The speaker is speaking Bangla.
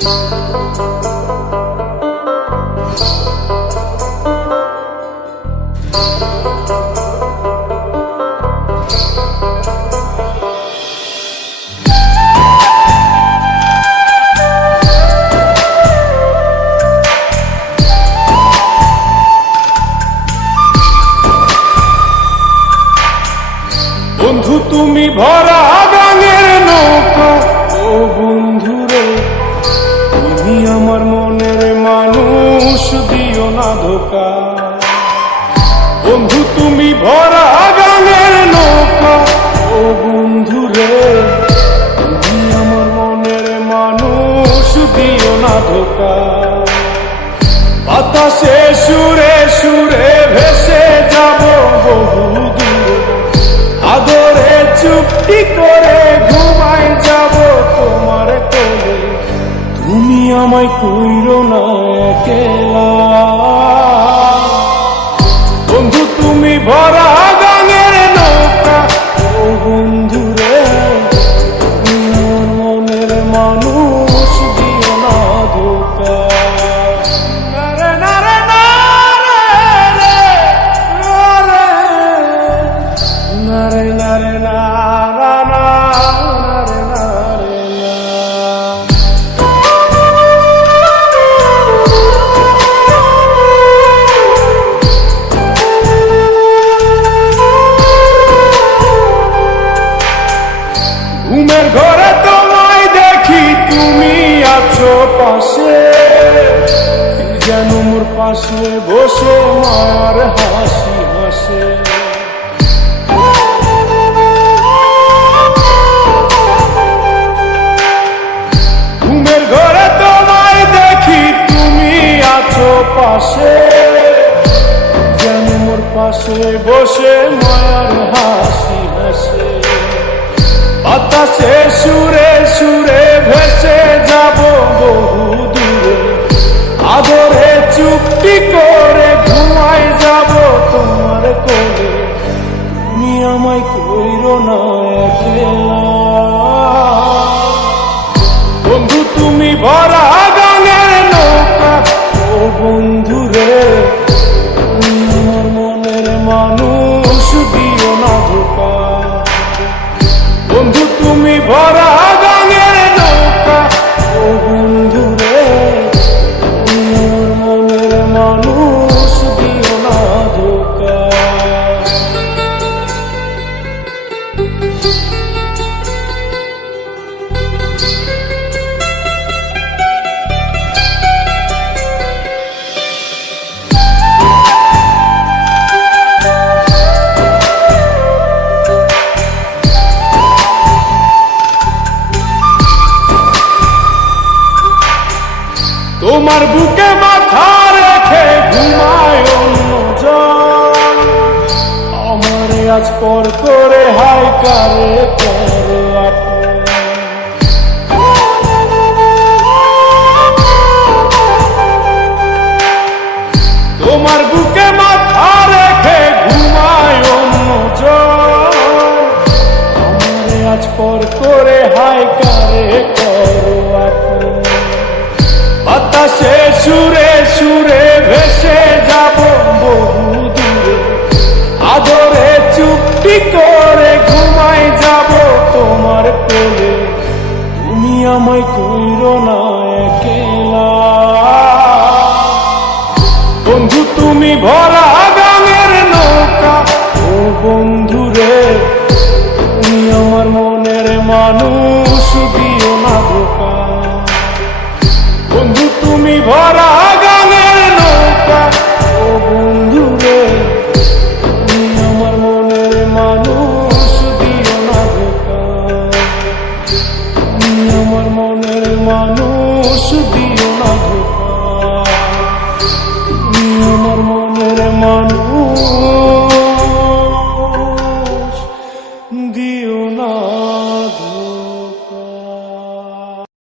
বন্ধু তুমি ভরা গাঙের নৌকা, ও বন্ধু রে তুমি আমার মনের মানুষ, দিও না ধোকা। বন্ধু তুমি ভরা গাঙের নৌকা, ও বন্ধু রে তুমি আমার মনের মানুষ, দিও না ধোকা। বাতাসে সুরে সুরে ভেসে যাব বহু দূরে, আদরে চুপটি করে ঘুমাই যাব তোমার কোলে। তুমি আমায় কইরো না একলা, বন্ধু তুমি ভরা গাঙের নৌকা, ও বন্ধু রে তুমি আমার মনের মানুষ, দিও না ধোকা। ঘুমের ঘরে তোমায় দেখি তুমি আছো পাশে, যেন মোর পাশে বসে মার হাসি হাসে। ঘুমের ঘরে তোমায় দেখি তুমি আছো পাশে, যেন মোর পাশে বসে মার হাসি হাসে। বাতাসে সুরে সুরে ভেসে যাব বহু দূরে, আদরে চুপটি করে ঘুমাই যাব তোমার কোলে। তুমি আমায় কইরো না একলা, বন্ধু তুমি ভরা গাঙের নৌকা, ও বন্ধু রে তুমি আমার মনের মানুষ, দিও না ধোকা। বন্ধু তুমি ভরা গাঙের নৌকা, ও বন্ধু রে তুমি আমার মনের মানুষ, দিও না ধোকা। তোমার বুকে মাথা রেখে ঘুমায় অন্যজন, আমারে আজ পর করে হাই কারে করো আপন। তোমার বুকে মাথা রেখে ঘুমায় অন্যজন, আমারে আজ পর করে হাই কারে করো আপন। বাতাসে সুরে সুরে ভেসে যাব বহু দূরে, আদরে চুপটি করে ঘুমাই যাব তোমার কোলে। তুমি আমায় কইরো না একলা, বন্ধু তুমি ভরা গাঙের নৌকা, ও বন্ধু রে তুমি আমার মনের মানুষ, দিও না ধোকা। বন্ধু তুমি ভরা গাঙের নৌকা, ও বন্ধু রে তুমি আমার মনের মানুষ, দিও না ধোকা। তুমি আমার মনের মানুষ, দিও না ধোকা। তুমি আমার মনের মানুষ।